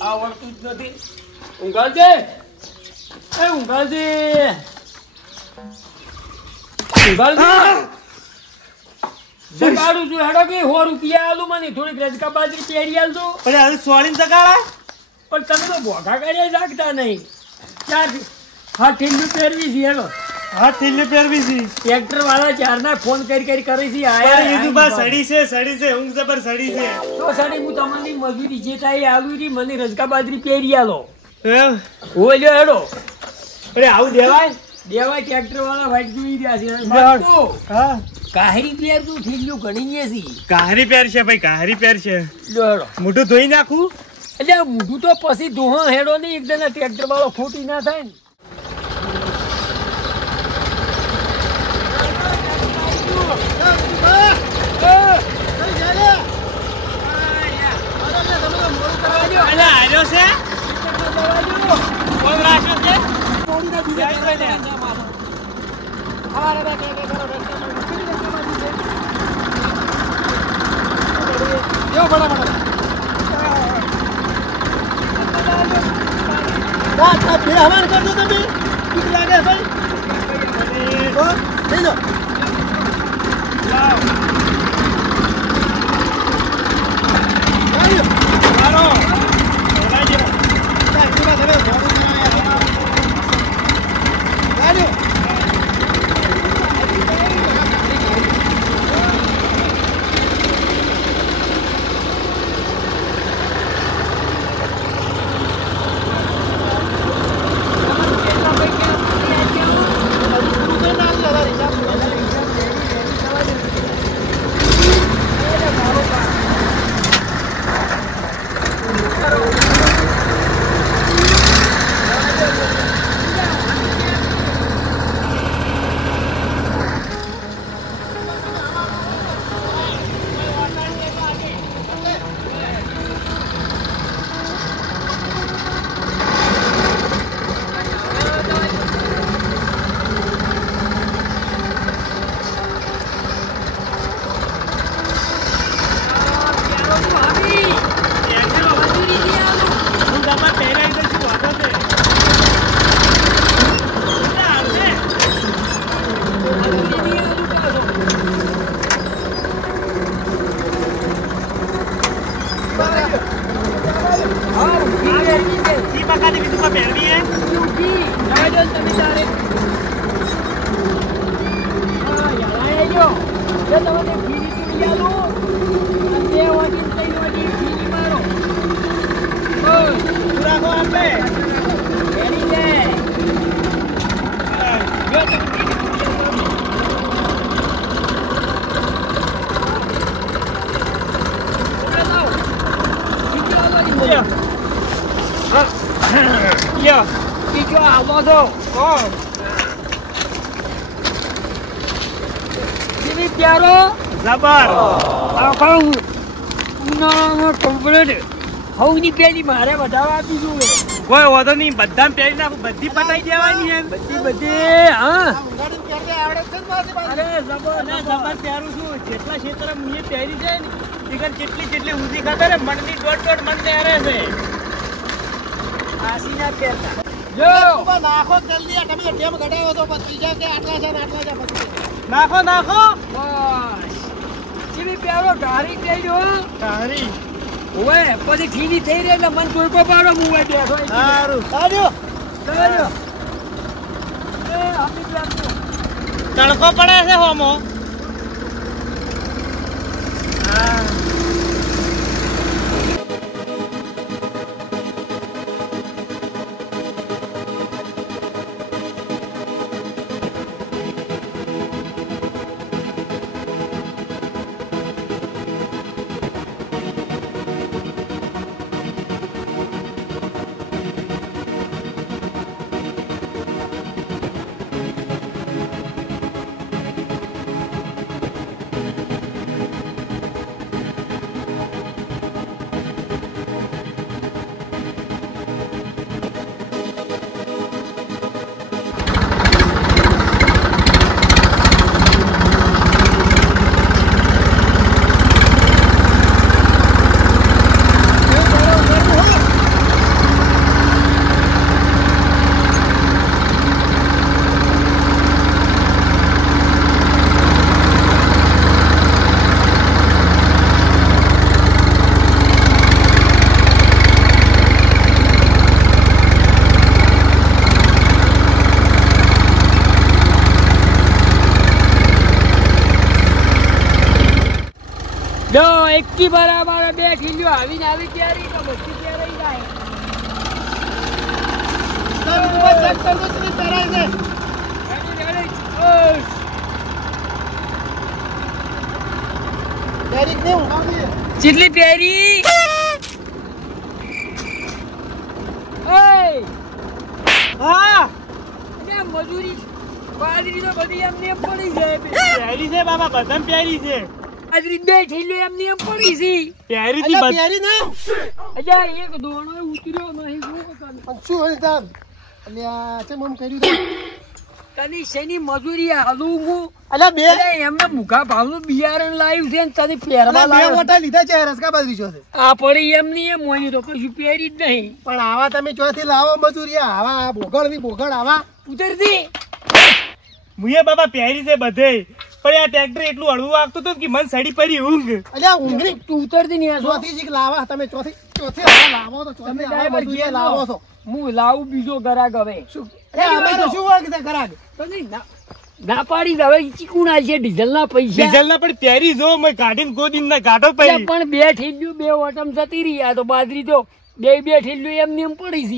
આવડતું જ નથી. ઊંઘાડજે. એ ઊંઘાડજે. ઊંઘાડજે. જગાડું છું હેડો કે 100 રૂપિયા આલું મને થોડીક રજકા બાજરી પહેરી આલજો. પણ હવે સોળીને જગાડા. પણ તમે તો ભોગા કાઢ્યા જાગતા નહીં. ચાર હા ઠીલું પહેરવી છે હેડો. હા ઠીલી પહેરવી છે. ટ્રેક્ટર વાળા ચારના ફોન કરી કરી છે. આયા યુટ્યુબમાં સડી છે ઊંઘ જબર સડી છે. તો સાડી હું તમારી મજૂરી જે થાય આલુ રી મને રજકા બાજરી પહેરી આલો. એમ ઓય હેડો. અરે આવું દેવાય ટ્રેક્ટર વાળા વાઈટ જોઈ રહ્યા છે. હા કાહરી પહેર તું ઠીલું ગણીએ છે. કાહરી પહેર છે ભાઈ કાહરી પહેર છે. હેડો મોઢું ધોઈ નાખું. એટલે મોઢું તો પછી ધોહા હેડો નહીં એકદમ ટ્રેક્ટર વાળો ખોટી ના થાય ને. હવાન કરજો તમે લાગે ભાઈ લઈ લો મારે વધારે આપી દઉં. કોઈ વાંધો નહીં બધા પહેરી નાખું બધી પટાઈ દેવાની એમ બધી હા અરે જબર પહેરું છું જેટલા ક્ષેત્ર મુએ પહેરી જાય ને ટીકર જેટલી ઊંધી ખબર હે મનની દોઢ મન તૈયાર છે આસી ના પહેરતા જો નાખો જલ્દી તમે ટેમ ઘટાડો તો પછી જા કે આટલા છે ને આટલા છે પછી નાખો બસ ચીવી પહેરો ધારી દેજો તારી ઓય પછી ઠીની થઈ રહી એટલે મન કોઈ પાડો મુવા બેઠો સારું સારું તડકો પડે છે હોમો હા નક્કી બરાબર બે ઠીલ્યો આવીને આવી તૈયારી તો બધી તૈયારી જાય ચેક કરજો કેટલી પહેરાય છે. તારીખ ને ઉઠાવીએ. કેટલી પહેરી હા મજૂરી બાજરી તો બધી એમની એમ પડી જાય પહેરી છે બાબા બધાને પહેરી છે બાજરી બે ઠીલ્યો એમની એમ પડી છે પહેરી અલ્યા હતી પહેરી ને. અજા એક દોણો ઉતર્યો નહીં શું પણ શું હોય તાર? અલ્યા ચેમ આમ કર્યું તે? તની શેની મજૂરી હાલું હું અલ્યા બે એમને મુખા ભાવનું બિયારણ લાવ્યું છે ને તને પહેરવા અલ્યા બે લાવ્યો વટા લીધા છે રસકા બાજરી છો છે. આ પડી એમની એમ મોની તો કશું પહેરી જ નહીં પણ આવા તમે ચોથી લાવો મજૂરિયા આવા બોગળ ની બોગળ આવા ઉતરતી મુએ બાબા પહેરી છે બધે પણ આ ટ્રેક્ટર એટલું હળવું આપતું હતું કે મન સડી પડી ઊંઘ અલ્યા ઊંઘરી તું ઉતરતી નહીં આસો ચોથી જીક લાવા તમે ચોથી ચોથી આવા લાવો તો ચોથી આવા driver મજૂરિયા ઘેર લાવો લો. છો. હું લાવું બીજો ગરાક હવે શું અલ્યા અમે તો શું હોય કે ઘરાક તને ના પાડી હવે ચીકુણ છે ડીઝલ ના પૈસા ડીઝલ ના પણ પહેરી જો મેં કાઢીને ગોદીને ના કાઢો પડી પણ બે ઠેલ્યું બે ઓટમ જતી રહી આ તો બાજરી તો બે ઠેલ્યું એમની એમ પડી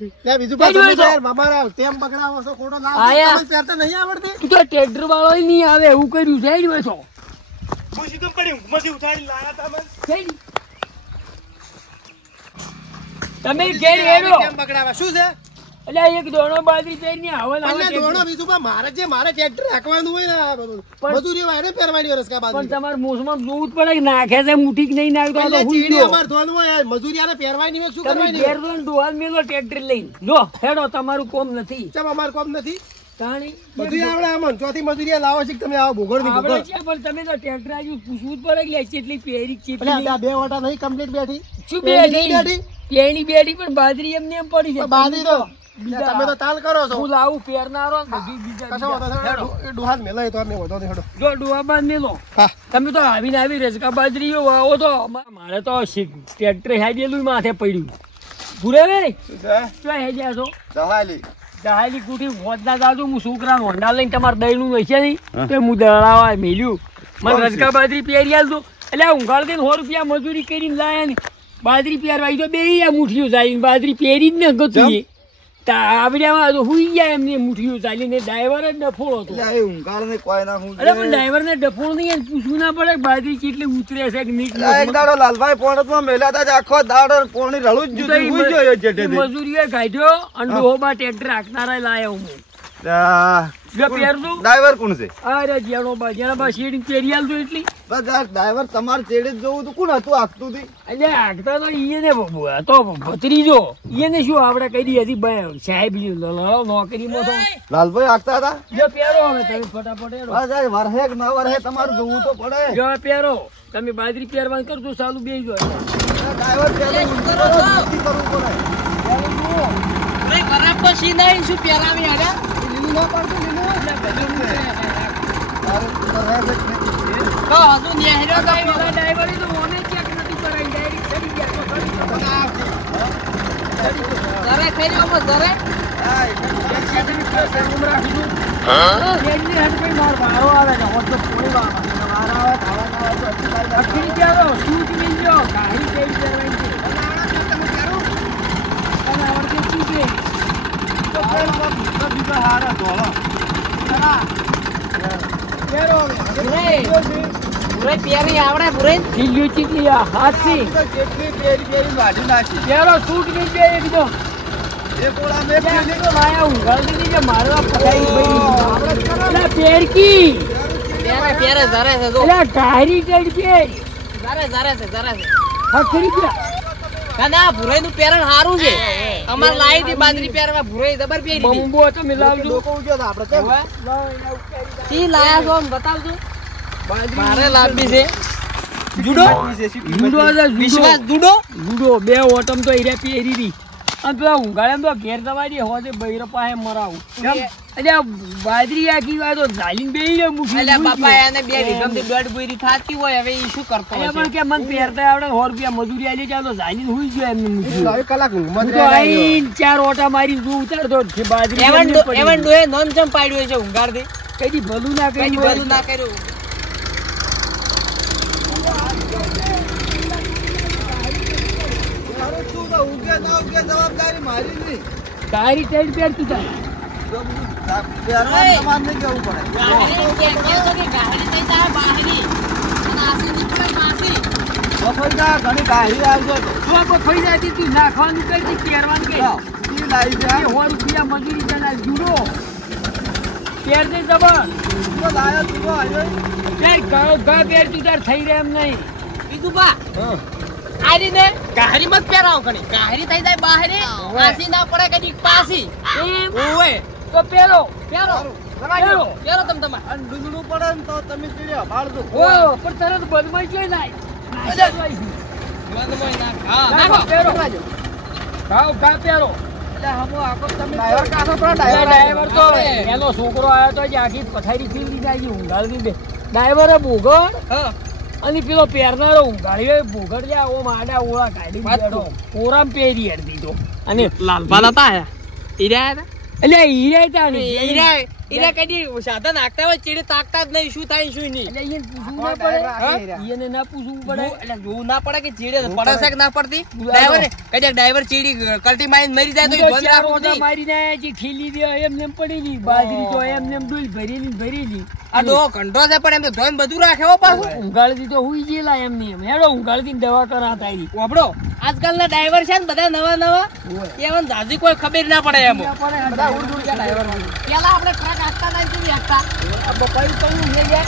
છે લે બીજું કઈ પાછું જોઈ તો? યાર અમારા ટેમ પકડાવો છો ખોટો લાવો આયા. તમને પહેરતા નહીં આવડતી તું તો ટ્રેક્ટર વાળો નહીં આવે એવું કર્યું છે જ બેઠો હું સીધું પડી ઊંઘમાંથી ઉઠાડી લાયા તા મને તમે ઘેર હેડો ટેમ પકડાવા શું છે? એટલે એક દોણો બાજરી પહેરીને આવો ને આવો અલ્યા ટ્રેક્ટર. દોડો બીજું પણ મારે ટ્રેક્ટર રાખવાનું હોય ને મજૂરી વાળે પહેરવાની હોય રસકા પણ બાજરી તમારે મોસમાં જોવું જ પડે કે નાખે છે મુઠી કે નહીં નાખતો આ તો અલ્યા હુઈ ચીડી ગયો. અમાર ધોવાનું હોય મજૂરી આને પહેરવાની હોય શું તમે કરવાની ઘેર તો ડોહાલ મેલો ટ્રેક્ટર લઈને જો હેડો તમારું કોમ નથી ચમ અમાર કોમ નથી તાણી બધું આવડે અમન ચોથી મજૂરી લાવો છે કે તમે આવો ભોગળ ની આવડે ભોગળ છે પણ તમે તો ટ્રેક્ટર આજુ પૂછવું જ પડે કે લે કેટલી પહેરી કેટલી અલ્યા નહીં. આ બે વટા નહીં કમ્પ્લીટ બેઠી શું પહેરી બેઠી નહીં બેઠી? પેણી બેઠી પણ બાજરી એમને એમ પડી છે તો બાજરી તો બીજા- તમે તો તાલ કરો છો હું લાવું પહેરનારો ને બધું બીજા કશો વાંધો નહીં. હેડો. એ ડોહાત મેલાય તો અમે વધો નહીં હેડો જો ડોહાબાદ મેલો હા તમે તો આવીને આવી રજકા બાજરીઓ વાવો તો મારે તો ટ્રેક્ટર હેડેલું માથે પડ્યું ભૂરે રે શું હેડ્યા છો દહાલી કુટી હોદના દાદુ હું છોકરા હોંડા લઈને તમારે દહીનું હશે નહીં તો હું દળાવા મેલ્યું મને રજકા બાજરી પહેરી આલતું એટલે ઊંઘાડ દઈને 100 રૂપિયા મજૂરી કરીને લાયા ને બાજરી પહેરવા તો બે મુઠીઓ ચાલી બાજરી પહેરી જ ને ગતું આવડ્યામાં તો હુઈ ગયા એમને મુઠીઓ ચાલીને ડ્રાઈવર જ ડફોળો હતો અરે પણ ડ્રાઈવર ને ડફોળ નહીં એને પૂછવું ના પડે કે બાજરી કેટલી ઉતરે છે કે નહીં મજૂરીએ કાઢ્યો અને ડોહોબા ટ્રેક્ટર રાખનારા લાયા હું જો પહેરતું ડ્રાઈવર કોણ છે અરે જેણોબા શેડી પહેરી આલતું એટલી ડ્રાઈવર તમારે ચેડે જ જોવું તો કોણ હતું આપતું હતી એટલે આગતા તો ઈને તો ભત્રીજો ઈને શું આપણે કહી દઈએ હજી સાહેબ નોકરીમાં તો લાલભાઈ આગતા હતા જો પહેરો હવે તમે ફટાફટ હેડો. બસ આ વરહે કે ના વરહે તમારે જોવું તો પડે જો પહેરો તમે બાજરી પહેરવાનું કરજો ચાલુ બે જો ડ્રાઈવર પહેલા ઊંઘી કરો, નક્કી કરવું પડે ખરાબ પછી નહીં શું પહેરાવી હાડે લીલું ના પડતું લીલું તારે વરહે છે કે નહીં? તો હજુ નેહરો ડ્રાઈવરે તો મને ચેક નથી કરાવી ડાયરેક્ટ ચડી ગયા તો ખરી ખબર. જરે થઈ રહ્યો જરે હા, એટલે બેગની હાથ કોઈ માર વારો આવે ને હોત તો થોડી વાર વારા આવે, ખાવાના આવે તો હજી લાઈ અખરી પહેરો શૂટ મિલજો ગાડી તેરી પહેરવાની છે અને આવડતી શું છે તો પહેલા બીજા હારા ધોળો. પહેરો પૂરે પહેરી આવડે પૂરે ચીલ્યું ચીકલી આ હાથથી તો જેટલી પેરી પેરી વાઢી નાખી. પહેરો શૂટ મિલજો એકદમ એ ગોળા મેં પેલી તો લાયા ઊંઘાડી દીધી કે મારવા પડાઈ ગઈ એટલે પેરકી પહેરે જરે છે જો એટલે ટાયરી ચડ કે જરે છે અખરી ગયા ના ભૂરે નું પહેરણ સારું છે અમાર લાઈ દી બાજરી પહેરવા ભૂરે જબર પહેરી દી બંબો તમે લાવજો લોકો ઉગ્યો તો આપણે કેમ? સી લાયા છો આમ બતાવજો મારે લાવવી છે જુડો વિશ્વાસ જુડો જુડો બે ઓટમ તો હીરા પહેરી રી અને પેલા ઊંઘાડે તો ઘેર દવાડી હોજે બૈરો પાસે મરાવું એટલે બાજરી આખી વાત તો ઝાલીને બેહી ગયો મુઠી એટલે બાપા એને બે વીઘમથી દોઢ બોરી થાતી હોય હવે ઈ શું કરતો એટલે હશે પણ કે મન પહેરતા આવડે 100 રૂપિયા મજૂરી આલી ચાલો ઝાલીને હુઈ ગયો એમને મુઠી આવી કલાક હું તો આઈને 4 ઓટા મારી જો ઉતારતો જ છે બાજરી એવન એમને પડી એવન ડોએ નોમ ચમ પાડ્યો છે ઊંઘાડ દે કઈ ભલું ના કઈ કર્યું ભલું ના કર્યું ઉગે ના ઉગે જવાબદારી મારી નહીં. તારી ટેડ પેર તું તાર પહેરવાનું તમારે નહીં જવું પડે. ગાહરી કે તો કે ગાહરી થઈ જાય બાહરી અને આસી નીકળે માસી બપોર કા ઘણી ગાહરી આવજો તો. તું બફાઈ જતી તું નાખવાનું કરી દી પહેરવાનું કે ઈ લાવી છે. 100 રૂપિયા મજૂરી તને જુડો પેર દે જબર તો લાયો તું આવ્યો. પેર ગા પેર તું તાર થઈ રહે એમ નહીં બીજું બા આરી ને ગાહરી મત પહેરાવો ઘણી ગાહરી થઈ જાય બાહરી આસી ના પડે કદી પાસી એમ ઓય તો પેરો પહેરો પેરો પહેરો તમ તમાર અને ડુંગળું પડે ને તો તમે ચીડ્યા ભાળજો. ઓ પણ તરત બદમાઈ જોઈ નાય બંધમોય નાખ હા નાખો નાખો પેરો ગા પેરો એટલે હમો આખો તમે ડ્રાઈવર કાસો પણ ડ્રાઈવર તો એનો છોકરો આવ્યો તો જે આખી પથારી ફીરવી જાય ઊંઘાડી દે ડ્રાઈવરે બોગડ હા અને પેલો પહેરનારો ઊંઘાડીઓ બોગડ લે આવો માડા ઓળા કાઢી બેઠો કોરામ પહેરી હેડ દીધો અને લાલભાલ હતા ઈરા એટલે હીરા તા ને ઈરા ઈરા કદી સાધન નાખતા હોય ચીડે તાકતા જ નહીં શું થાય શું નહીં એટલે એને પૂછવું ના પડે એને ના પૂછવું પડે એટલે જોવું ના પડે કે ચીડે પડે છે કે ના પડતી ડ્રાઈવર કદાચ ડ્રાઈવર ચીડી કલ્ટી મારીને મરી જાય તો ઈ બંધ રાખવું નહીં. મારીને જે ઠીલી દે એમને એમ પડી બાજરી તો એમને એમ ડોલ ભરેલી આ ડો કંટ્રો છે પણ એમ તો ધોઈને બધું રાખે હો પાછું ઊંઘાડી તો હુઈ ગયેલા એમની એમ હેડો ઊંઘાડી દવા કરાતા આવી વાપડો આજકાલના ડ્રાઈવર છે ને બધા નવા નવા એમાં જાજી કોઈ ખબર ના પડે એમ બધા ઉડ ઉડ ગયા ડ્રાઈવર. પેલા આપણે ટ્રક હાંકતા હતા ને કેવી હાંકતા બપાઈ તો હું લઈ જાય